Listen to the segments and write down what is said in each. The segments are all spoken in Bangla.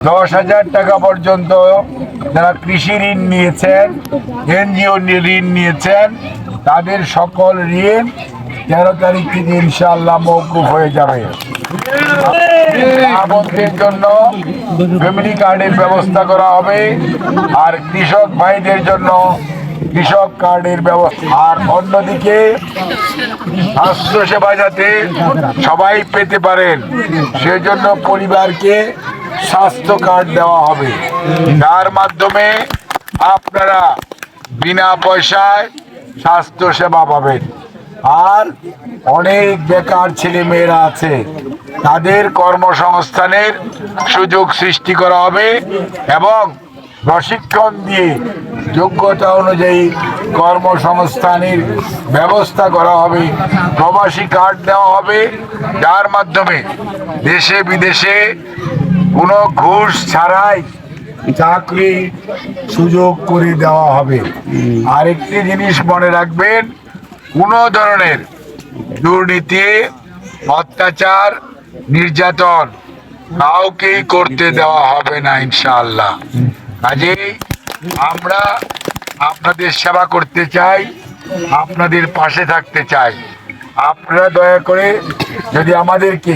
10,000 টাকা পর্যন্ত যারা কৃষি ঋণ নিয়েছেন, এনজিও ঋণ নিয়েছেন, তাদের সকল ঋণ 13 তারিখ থেকে ইনশাআল্লাহ মওকুফ হয়ে যাবে। আমাদের জন্য ফ্যামিলি কার্ডের ব্যবস্থা করা হবে, আর কৃষক ভাইদের জন্য কৃষক কার্ডের ব্যবস্থা। আর অন্যদিকে স্বাস্থ্যসেবা যাতে সবাই পেতে পারেন সেজন্য পরিবারকে স্বাস্থ্য কার্ড দেওয়া হবে, যার মাধ্যমে আপনারা বিনা পয়সায় স্বাস্থ্য সেবা পাবেন। আর অনেক বেকার ছেলে মেয়েরা আছে, তাদের কর্মসংস্থানের সুযোগ সৃষ্টি করা হবে এবং প্রশিক্ষণ দিয়ে যোগ্যতা অনুযায়ী কর্মসংস্থানের ব্যবস্থা করা হবে। প্রবাসী কার্ড দেওয়া হবে, যার মাধ্যমে দেশে বিদেশে কোনো ঘুষ ছাড়াই চাকরি সুযোগ করে দেওয়া হবে। আরেকটি জিনিস মনে রাখবেন, কোনো ধরনের দুর্নীতি, অত্যাচার, নির্যাতন কাউকেই করতে দেওয়া হবে না ইনশাআল্লাহ। কাজেই আমরা আপনাদের সেবা করতে চাই, আপনাদের পাশে থাকতে চাই। আপনারা দয়া করে যদি আমাদেরকে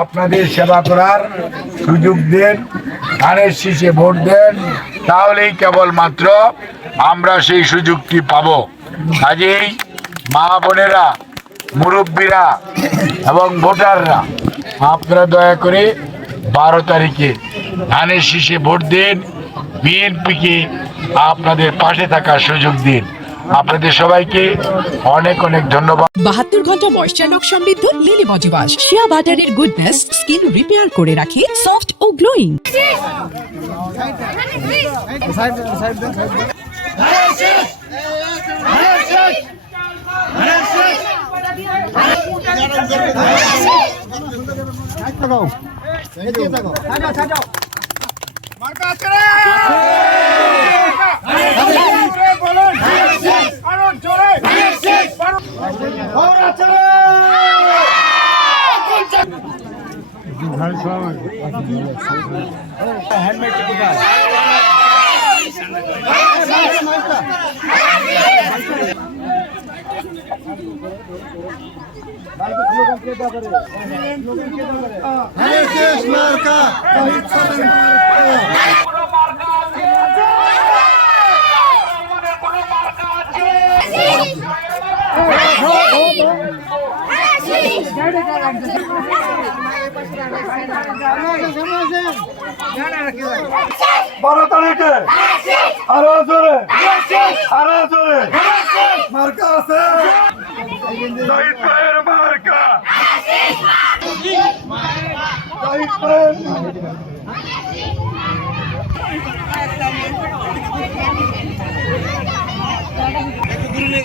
আপনাদের সেবা করার সুযোগ দেন, ধানের শীষে ভোট দেন, তাহলেই কেবলমাত্র আমরা সেই সুযোগটি পাব। কাজেই মা বোনেরা, মুরব্বীরা এবং ভোটাররা, আপনারা দয়া করে 12 তারিখে ধানের শীষে ভোট দিন, বিএনপিকে আপনাদের পাশে থাকার সুযোগ দিন। আপনাদের সবাইকে অনেক অনেক ধন্যবাদ। 72 ঘন্টা ময়েশ্চার লক সমৃদ্ধ লিলি বডি ওয়াশ, শিয়া বাটারের গুডনেস স্কিন রিপেয়ার করে রাখে সফট ও গ্লোয়িং। বারো তারিখে আরো জোরে মার্কা আছে, শহীদ ভাইয়ের মার্কা, শহীদ ভাইয়ের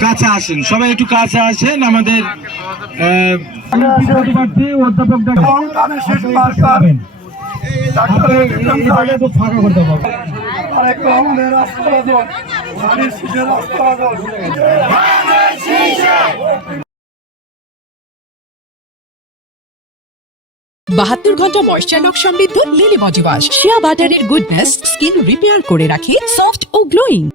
কাছে আসেন, সবাই একটু কাছে আসেন। আমাদের অধ্যাপক ফাঁকা করতে পারবো। আরেকটু আমাদের রাস্তা 72 ঘন্টা ময়েশ্চার লক সমৃদ্ধ লিলি বডি ওয়াশ, শিয়া বাটারের গুডনেস স্কিন রিপেয়ার করে রাখে সফট ও গ্লোয়িং।